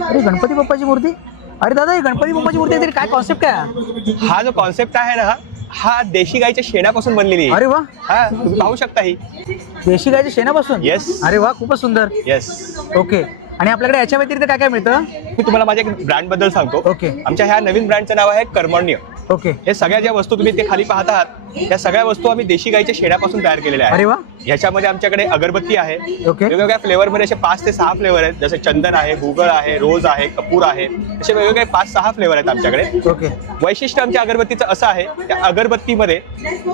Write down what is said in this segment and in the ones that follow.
अरे गणपती बाप्पाची मूर्ती, अरे दादा ही गणपती बाप्पाची मूर्ती आहे, काय कॉन्सेप्ट आहे? हा जो कॉन्सेप्ट आहे ना, हा देशी गाईच्या शेणापासून बनलेली आहे. अरे वा, हा तुम्ही पाहू शकता ही. देशी गायच्या शेणापासून. येस. अरे वा, खूपच सुंदर. येस. ओके. आणि आपल्याकडे याच्या व्यतिरिक्त काय काय मिळतं? मी तुम्हाला माझ्या एक ब्रँड बद्दल सांगतो. ओके. आमच्या ह्या नवीन ब्रँडचं नाव आहे कर्मण्य. ओके. हे सगळ्या ज्या वस्तू तुम्ही ते खाली पाहत आहात, या सगळ्या वस्तू आम्ही देशी गाईच्या शेणापासून तयार केलेल्या आहेत. अरे वा. ह्याच्यामध्ये आमच्याकडे अगरबत्ती आहे. ओके. वेगवेगळ्या फ्लेवर मध्ये असे 5 ते 6 फ्लेवर आहेत, जसे चंदन आहे, गुगळ आहे, रोज आहे, कपूर आहे, असे वेगवेगळे 5-6 फ्लेवर आहेत आमच्याकडे. ओके. वैशिष्ट्य आमच्या अगरबत्तीचं असं आहे, त्या अगरबत्तीमध्ये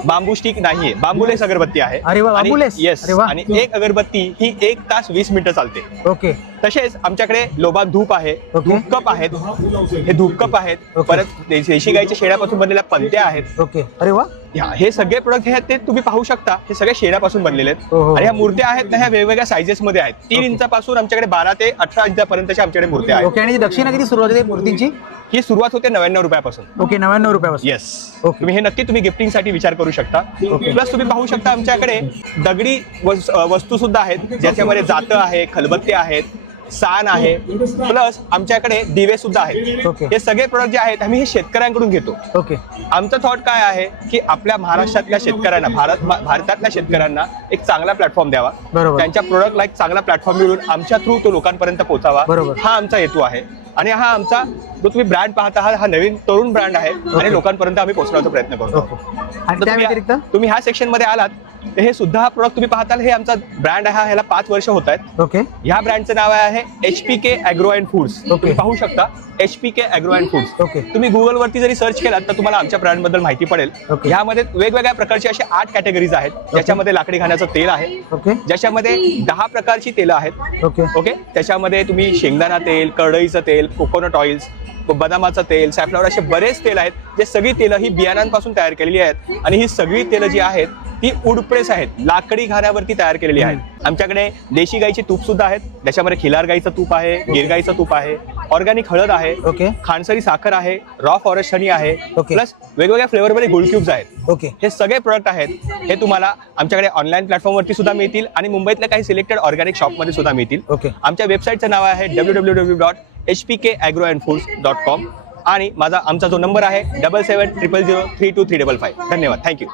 बांबू स्टिक नाहीये, बांबूलेस अगरबत्ती आहे. अरे वा, बांबूलेस. येस. अरे वा. आणि एक अगरबत्ती ही 1 तास 20 मिनिटं चालते. ओके. तसेच आमच्याकडे लोबान धूप आहे, ओके. धूप कप आहेत, हे धूप कप आहेत. ओके. परत देशी गाईच्या शेणापासून बनलेल्या पंत्या आहेत. ओके. अरे वा. हे सगळे प्रोडक्ट आहेत ते तुम्ही पाहू शकता, हे सगळे शेणापासून बनलेले आहेत. हो, हो. आणि ह्या मूर्त्या आहेत ना, ह्या वेगवेगळ्या सायझेस मध्ये आहेत. 3 ओके. इंचापासून आमच्याकडे 12 ते 18 इंचापर्यंतच्या आमच्याकडे मूर्त्या आहेत. ओके. आणि दक्षिणा किती सुरुवात होते मूर्तींची? ही सुरुवात होते 99 रुपयापासून. ओके, 99 रुपयापासून. येस. ओके. तुम्ही हे नक्की तुम्ही गिफ्टिंगसाठी विचार करू शकता. ओके. प्लस तुम्ही पाहू शकता आमच्याकडे दगडी वस्तू सुद्धा आहेत, ज्याच्यामध्ये जातं आहे, खलबत्ते आहेत, सान आहे, प्लस आमच्याकडे दिवे सुद्धा आहेत. ओके. हे सगळे प्रोडक्ट जे आहेत आम्ही हे शेतकऱ्यांकडून घेतो. ओके. आमचं थॉट काय आहे की आपल्या महाराष्ट्रातल्या शेतकऱ्यांना, भारतातल्या शेतकऱ्यांना एक चांगला प्लॅटफॉर्म द्यावा. बरोबर. त्यांच्या प्रोडक्टला एक चांगला प्लॅटफॉर्म मिळून आमच्या थ्रू तो लोकांपर्यंत पोहोचावा. बरोबर. हा आमचा हेतू आहे. आणि हा आमचा जो तुम्ही ब्रँड पाहता आहात, हा नवीन तरुण ब्रँड आहे. आणि लोकांपर्यंत आम्ही पोहोचण्याचा प्रयत्न करतो. आणि त्या व्यतिरिक्त तुम्ही ह्या सेक्शन मध्ये आलात, तर हे सुद्धा हा प्रोडक्ट तुम्ही पाहताल, हे आमचा ब्रँड आहे. ह्याला 5 वर्ष होत आहेत. ओके. ह्या ब्रँडचं नाव आहे HPK ॲग्रो अँड फूड्स. तुम्ही पाहू शकता HPK agro and foods. Okay. तुम्ही गुगल वरती जरी सर्च केलात तर तुम्हाला आमच्या ब्रँड बद्दल माहिती पडेल. ओके. ह्यामध्ये वेगवेगळ्या प्रकारचे असे 8 कॅटेगरीज आहेत, ज्याच्यामध्ये लाकडी घाण्याचं तेल आहे. ओके. ज्याच्यामध्ये 10 प्रकारची तेलं आहेत. ओके. ओके. त्याच्यामध्ये तुम्ही शेंगदाणा तेल, करडईचं तेल, कोकोनट ऑइल्स, बदामाचं तेल, सॅफ्लॉवर, असे बरेच तेल आहेत. जे सगळी तेलं ही बियाणांपासून तयार केलेली आहेत. आणि ही सगळी तेलं जी आहेत ती वूडप्रेस आहेत, लाकडी घाण्यावरती तयार केलेली आहेत. आमच्याकडे देशी गाईची तूप सुद्धा आहेत, ज्याच्यामध्ये खिलार गाईचं तूप आहे, गिर गाईचं तूप आहे, ऑर्गॅनिक हळद आहे, ओके. खानसरी साखर आहे, रॉ फॉरेस्ट हनी आहे, ओके. प्लस वेगवेगळ्या फ्लेवरमध्ये गुळ क्यूब्स आहेत. ओके. हे सगळे प्रोडक्ट आहेत, हे तुम्हाला आमच्याकडे ऑनलाईन प्लॅटफॉर्मवरती सुद्धा मिळतील आणि मुंबईतल्या काही सिलेक्टेड ऑर्गॅनिक शॉपमध्ये सुद्धा मिळतील. ओके. आमच्या वेबसाईटचं नाव आहे www.hpkagroandfoods.com. आणि आमचा जो नंबर आहे 7700032355. धन्यवाद. थँक्यू.